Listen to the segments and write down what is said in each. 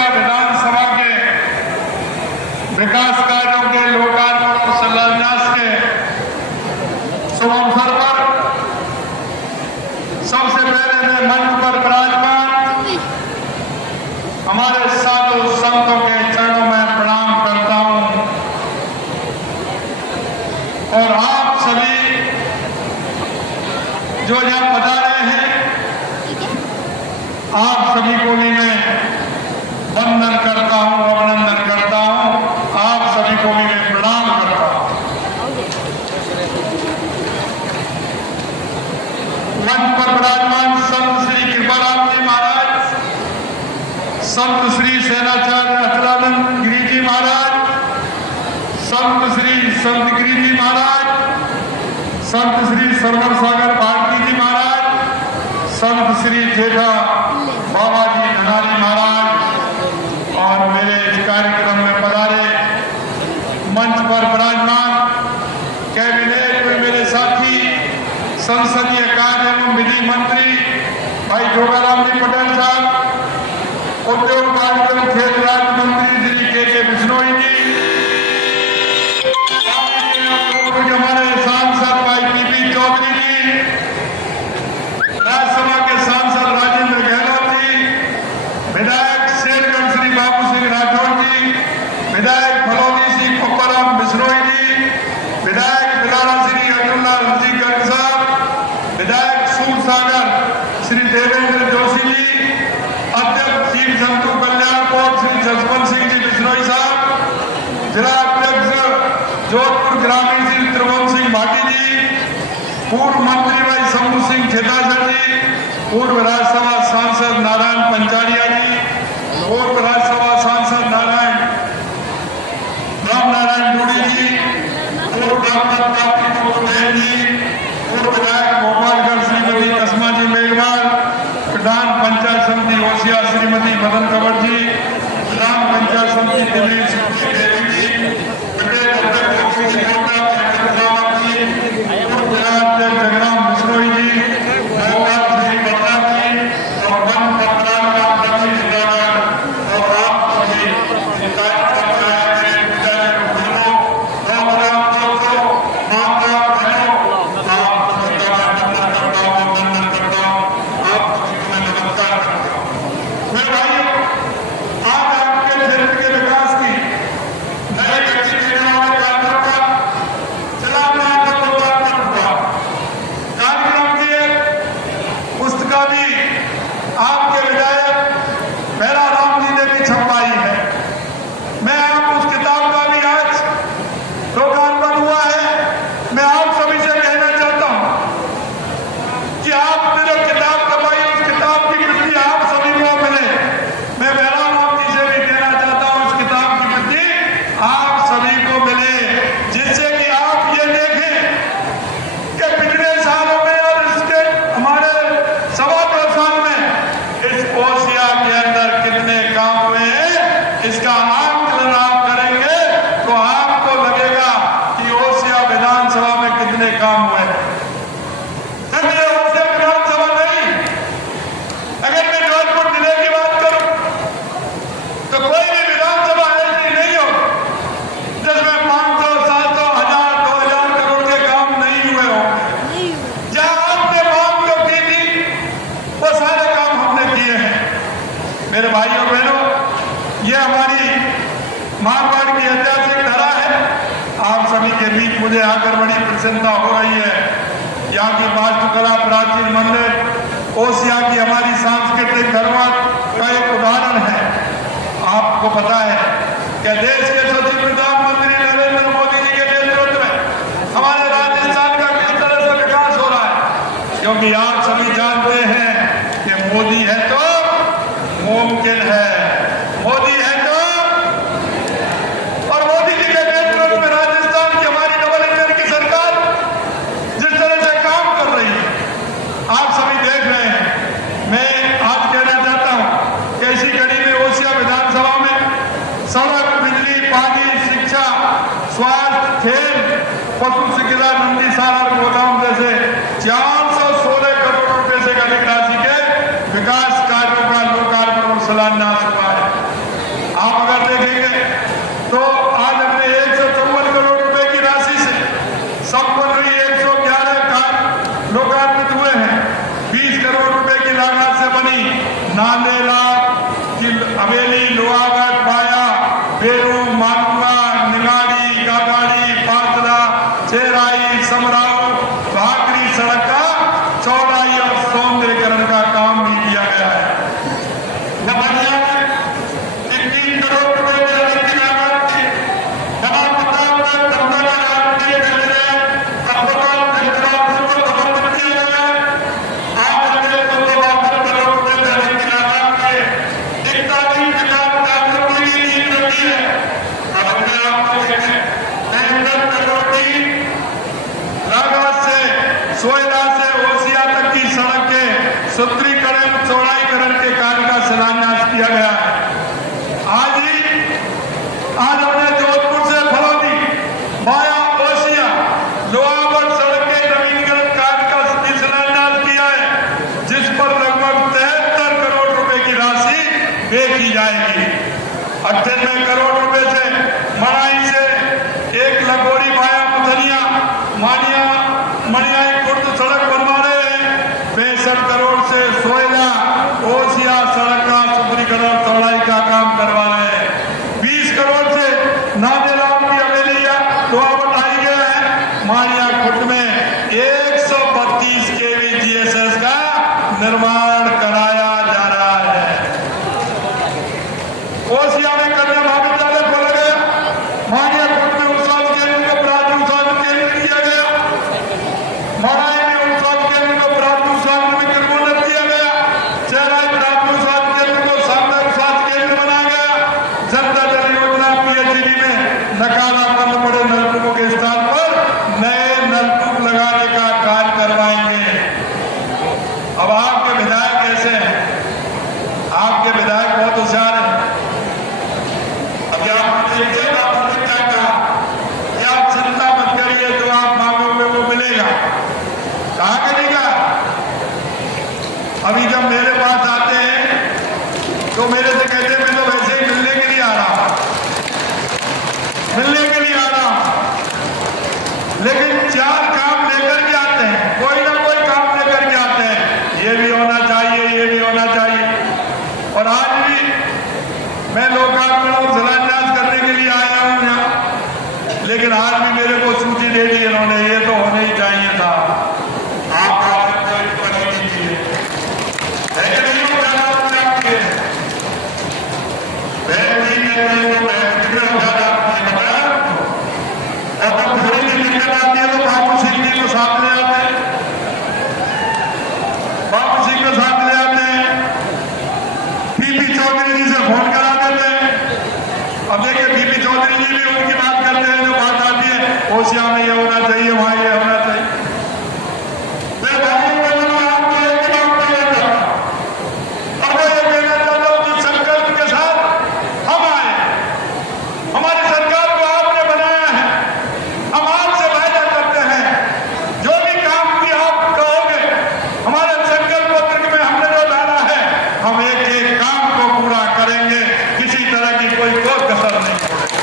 ओसिया विधानसभा के विकास कार्यों के लोकार्पण और शिलान्यास के शुभ अवसर पर सबसे पहले मैं मंच पर विराजमान हमारे साधु संतों के चरणों में प्रणाम करता हूं और आप सभी जो यहाँ पधारे हैं आप सभी को भी मैं वंदन करता हूं, अभिनंदन करता हूं। आप सभी को भी मैं प्रणाम करता हूं। मंच पर विराजमान संत श्री कृपाराम जी महाराज, संत श्री सेनाचार्य अचलानंद गिरी जी महाराज, संत श्री संत गिरी जी महाराज, संत श्री सरवर सागर भारती जी महाराज, संत श्री जेठा बाबा जी धनारी महाराज और मेरे इस कार्यक्रम में पधारे मंच पर विराजमान कैबिनेट में मेरे साथी संसदीय कार्य एवं विधि मंत्री भाई जोगाराम जी पटेल साहब, उद्योग कार्यक्रम खेल राज्य मंत्री श्री के बिश्नोई जी, हमारे सांसद भाई पीपी चौधरी जी, राज्यसभा के सांसद राजेंद्र गहलोत जी, विधायक शेरगढ़ श्री बाबू सिंह राठौर जी, विधायक फलौदी श्री पप्पाराम बिश्नोई जी, विधायक बिलारा श्री अब्दुल्ला रफी गर्ग साहब, विधायक सूरसागर श्री देवेंद्र जोशी जी, अध्यक्ष जीव जंतु कल्याण बोर्ड श्री जसवंत सिंह जी बिश्नोई साहब, जिला अध्यक्ष जोधपुर ग्रामीण श्री त्रिभुवन सिंह भाटी जी, पूर्व मंत्री भाई शंभू सिंह खेतासर जी, पूर्व राज्यसभा सांसद नारायण पंचारिया जी, पूर्व राज्यसभा सांसद राम नारायण डूडी जी, पूर्व डॉक्टर जी, पूर्व विधायक गोपालगढ़ श्रीमती कसमा जी मेघवाल, प्रधान पंचायत समिति ओसिया श्रीमती मदन कंवर जी, ग्राम पंचायत समिति दिल्ली जगराम बिश्नोई जी, श्री बत्रा जी और वन पत्रान का प्रति और आप सभी काम हुए। विधानसभा नहीं, अगर मैं जौनपुर जिले की बात करूं तो कोई भी विधानसभा ऐसी नहीं हो जिसमें 500, 700, 1000, 2000 करोड़ के काम नहीं हुए हो। जहां आपने मांग जो की थी वो सारे काम हमने किए हैं। मेरे भाई और बहनों, ये हमारी मारवाड़ की ऐतिहासिक धरा है। आप सभी के बीच मुझे आकर बड़ी प्रसन्नता हो रही है। यहाँ की वास्तुकला, प्राचीन मंदिर, ओसिया की हमारी सांस्कृतिक धरोहर का एक उदाहरण है। आपको पता है कि देश के सचिव प्रधानमंत्री नरेंद्र मोदी जी के नेतृत्व में हमारे राजस्थान का किस तरह से विकास हो रहा है, क्योंकि आप सभी जानते हैं कि मोदी है तो मुमकिन है, मोदी है तो, और मोदी जी के नेतृत्व में राजस्थान की हमारी डबल इंजन की सरकार जिस तरह से काम कर रही है आप सभी देख रहे हैं। मैं आज कहना चाहता हूं कि इसी कड़ी में हवेली, लोहागढ़, बाया, बेरू, मानुआ, निगाड़ी, गागाड़ी, पांचला, चेराई, समराव, भाकरी सड़क का चौड़ाई और सौंदर्यीकरण का काम भी किया गया है। नवनिया में 21 करोड़ रुपए की अधिक लागत की नवा प्रताप में दमदमा राष्ट्रीय कचरे अस्पताल को समर्पित किया गया है। आज हमने 272 करोड़ रुपए की अधिक लागत के 41 लाख जागरूकता की नींद रखी है। अब अपने आप को देखें, 63 करोड़ की लागत से सोयला से ओसिया तक की सड़क के सुदृढ़ीकरण, चौड़ाईकरण के कार्य का शिलान्यास किया गया है। आज हमने जोधपुर से फलौदी, बाया, ओसिया, लोहागढ़ सड़क के नवीनीकरण कार्य का शिलान्यास किया है, जिस पर लगभग 73 करोड़ रुपए की राशि व्यय की जाएगी। 98 करोड़ रुपए से मनाई से एक लगोरी बाया पथरिया मणियाई खुर्द सड़क बनवा रहे हैं। 65 करोड़ से सोयला ओसिया सड़क का सुदृढ़ीकरण, चौड़ाई का काम करवा रहे हैं। 20 करोड़ से नादेलाम की हवेली लोहागढ़ लाई गया है। मानिया खुर्द में 132 केवी GSS का निर्माण कराया जा रहा है। ओसिया में कन्या महाविद्यालय खोला गया। मानिया खुर्द में उपस्वास्थ्य केंद्र को प्राथमिक स्वास्थ्य केंद्र किया गया। मड़ाई में उपस्वास्थ्य केंद्र को प्राथमिक स्वास्थ्य में निर्मूलित किया गया। चेराई प्राथमिक स्वास्थ्य केंद्र को सामुदायिक स्वास्थ्य केंद्र बनाया गया। जनता जल योजना PHCD में नकारा बंद पड़े नलकूपों के स्थान पर नए नलकूप लगाने का कार्य करवाएंगे। अब आपके विधायक कैसे हैं? आपके विधायक बहुत होशियार हैं। अब आपने क्या कहा कि आप चिंता मत करिए, जो आप मांगोगे वो मिलेगा। कहा करेगा? अभी जब मेरे पास आते हैं तो मेरे से कहते हैं मैं तो वैसे ही मिलने के लिए आ रहा हूं, लेकिन 4 काम लेकर के आते हैं, कोई ना कोई काम लेकर के आते हैं। ये भी होना चाहिए, ये भी होना चाहिए। और आज भी मैं लोकार्पण और शिलान्यास करने के लिए आया हूं यहाँ, लेकिन आज भी मेरे को सूची दे दी इन्होंने, ये तो होना ही चाहिए था। आप बापू सिंह जी को साथ ले आते हैं, बापू सिंह को साथ ले आते हैं, PP चौधरी जी से फोन करा देते हैं। अब देखिए PP चौधरी जी भी उनकी बात करते हैं, जो बात आती है ओसिया में ये होना चाहिए, वहां ये होना चाहिए। मैं भाइयों बहनों आपको एक ही बात कहना चाहता हूं, अब मैं ये कहना चाहता हूं कि संकल्प के साथ हम आए। हमारी सरकार को आपने बनाया है, हम आपसे वायदा करते हैं जो भी काम की आप कहोगे, हमारे संकल्प पत्र में हमने जो डाला है, हम एक एक काम को पूरा करेंगे, किसी तरह की कोई कसर नहीं छोड़ेंगे।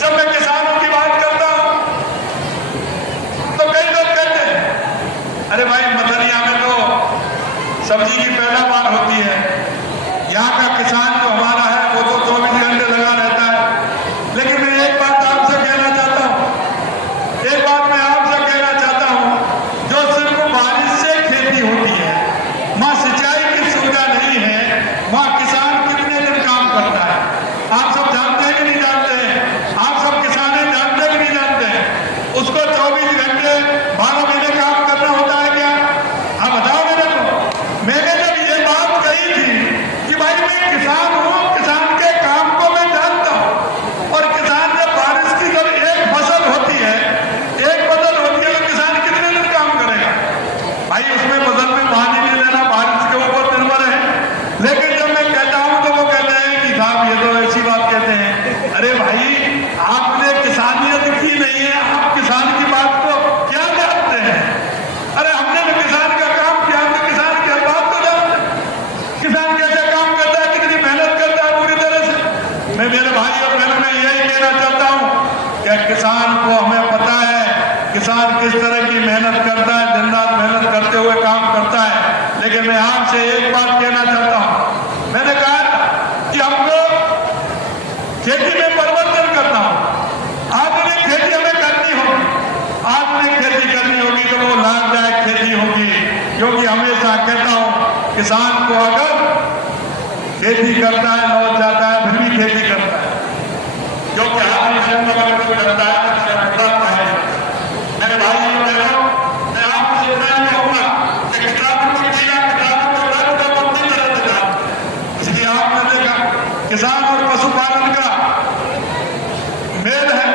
जब मैं किसानों की बात करता हूं तो कई लोग कहते हैं अरे भाई मथरिया में तो सब्जी की पैदावार होती है, यहाँ का किसान जो हमारा है वो तो 24 घंटे लगा रहता है। लेकिन मैं एक बात आपसे कहना चाहता हूँ, एक बात मैं आपसे कहना चाहता हूँ, जो सिर्फ बारिश से खेती होती है, वहाँ सिंचाई की सुविधा नहीं है, वहाँ किसान कितने दिन काम करता है? आप सब जानते हैं कि नहीं जानते हैं? आप सब किसान जानते हैं कि नहीं जानते हैं? उसको 24 घंटे 12 महीने काम करना होता है क्या? आप बताओ मेरे को। मैंने जब ये बात कही थी कि भाई मैं किसान हूँ, किसान के काम को मैं जानता हूँ, और किसान जब बारिश की जब एक फसल होती है तो किसान कितने दिन काम करेगा? भाई उसमें फसल में पानी नहीं देना, बारिश के ऊपर निर्भर है। लेकिन जब मैं कहता हूँ तो वो कहते हैं कि साहब ये तो ऐसी बात कहते हैं। अरे भाई आपने किसानियत की नहीं है, आप किसान की बात को क्या जानते हैं? अरे हमने तो किसान का काम किया, हम तो किसान की हर बात को जानते हैं। किसान कैसे काम करता है, कितनी मेहनत करता है पूरी तरह से। मैं मेरे भाई और बहनों में यही कहना चाहता हूँ कि किसान को हमें पता है किसान किस तरह की मेहनत करता है, दिन रात मेहनत करते हुए काम करता है। लेकिन मैं आपसे एक बात कहना चाहता किसान को अगर खेती करता है, लौट जाता है, फिर भी खेती करता है, क्योंकि हाथ में शब्द अगर कोई लगता है तो मेरे भाई बहनों, मैं आपसे इतना ही कहूंगा कि किसानों की इसलिए आपने देखा किसान और पशुपालन का मेल है।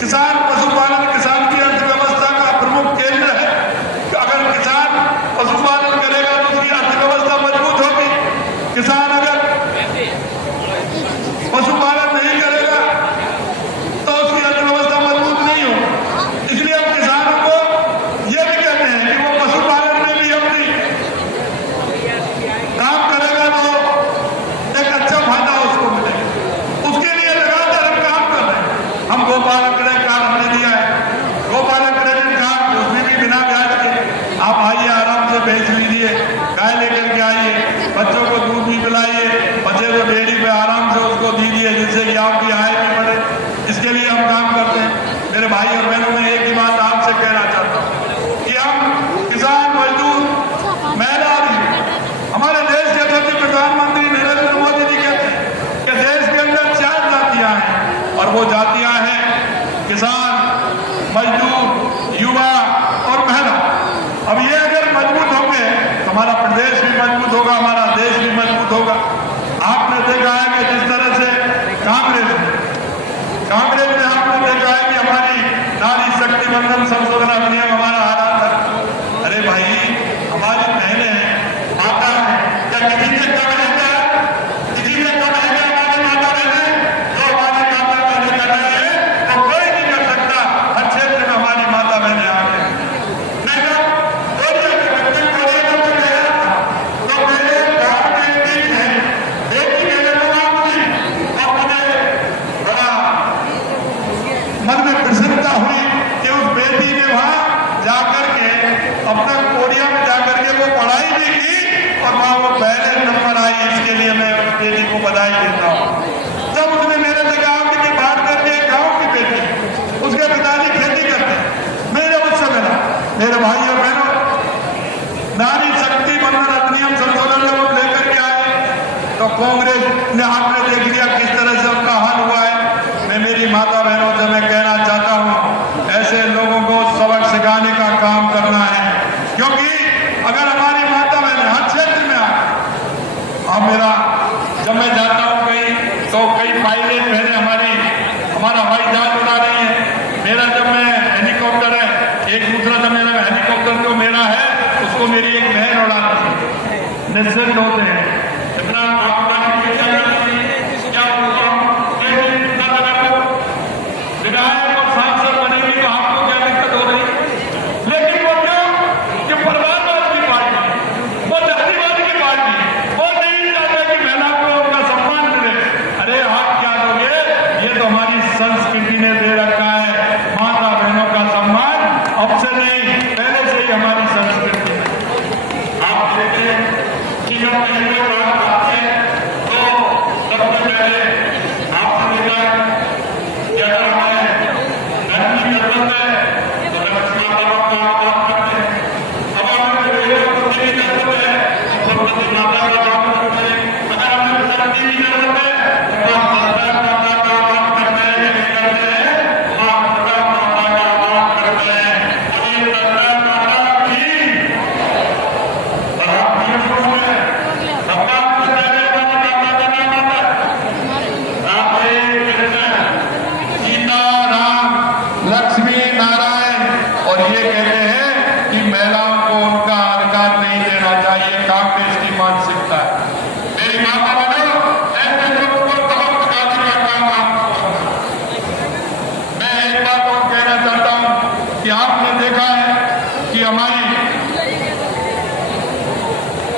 किसान पशुपालन किसान की अर्थव्यवस्था का प्रमुख केंद्र है। अगर किसान पशुपालन करेगा तो उसकी अर्थव्यवस्था मजबूत होगी। किसान अगर पशुपालन नहीं करेगा तो उसकी अर्थव्यवस्था मजबूत नहीं होगी। इसलिए हम किसानों को यह भी कहते हैं कि वो पशुपालन में भी अपनी काम करेगा तो एक अच्छा फायदा उसको मिलेगा। उसके लिए लगातार हम काम कर रहे हैं। हम गोपालन क्रेडिट कार्ड हमने दिया है, गोपालन क्रेडिट कार्ड उसमें भी बिना ब्याज के आप आइए, आराम से बेच लीजिए, गाय लेकर के आइए, बच्चों को दूध भी पिलाइए, बच्चे को डेयरी पे आराम से उसको दीजिए, जिससे कि आपकी आय भी बढ़े। इसके लिए हम काम करते हैं। मेरे भाई और बहनों, मैं एक ही बात आपसे कहना चाहता हूँ कि हम किसान, मजदूर, महिला भी, हमारे देश के यशस्वी प्रधानमंत्री नरेंद्र मोदी जी कहते हैं कि देश के अंदर 4 जातियां हैं और वो जातियां हैं किसान, मजदूर, युवा और महिला। अब ये अगर मजबूत होंगे तो हमारा प्रदेश भी मजबूत होगा, हमारा देश भी मजबूत होगा। आपने देखा है कि जिस तरह से कांग्रेस में आपने देखा है कि हमारी नारी शक्ति बंधन संशोधन अधिनियम हमारा आ रहा था। अरे भाई, हमारी बहनें माता है, क्या किसी से कम है? किसी से कम है क्या हमारी माता बहनें? जो हमारी माता बहनें कर रहे हैं तो कोई नहीं कर सकता। हर क्षेत्र में हमारी माता बहनें आ गए। मन में प्रसन्नता हुई कि उस बेटी ने वहां जाकर के अपना कोरिया में जाकर के वो पढ़ाई भी की और वहां वो पहले नंबर आई। इसके लिए मैं उस बेटी को बधाई देता हूँ। जब उसने मेरे से कहा कि बात करके गांव की बेटी, उसके पिताजी खेती करते, मेरे उससे मिला। मेरे भाई और बहनों, नारी शक्ति बंधन अधिनियम संशोधन जब वो लेकर के आए तो कांग्रेस ने, आपने देख लिया किस तरह से उनका हाल हुआ है। मैं मेरी माता बहनों से मैं कहना चाहता हूं, ऐसे लोगों को सबक सिखाने का काम करना है, क्योंकि अगर हमारी माता बहन हर क्षेत्र में आए। अब मेरा जब मैं जाता हूं कहीं तो कई पायलट बहनें हमारा हवाई जहाज उड़ा रही है। मेरा जब मैं हेलीकॉप्टर है, एक दूसरा जब मेरा हेलीकॉप्टर जो मेरा है उसको मेरी एक बहन उड़ाती है। निश्चित होते हैं इतना विधायक और सांसद बनेगी तो आपको क्या दिक्कत हो रही? लेकिन वो क्यों? कि परिवारवाद की पार्टी, वो जातिवाद की पार्टी, वो नहीं चाहते कि महिला को उनका सम्मान मिले। अरे आप क्या दोगे? ये तो हमारी संस्कृति ने दे रखा है। माता बहनों का सम्मान अब से नहीं, पहले से ही हमारी संस्कृति है। आप देखते हैं कि जब पहले बात आती है तो सबसे पहले आपने देखा कांग्रेस की मानसिकता है।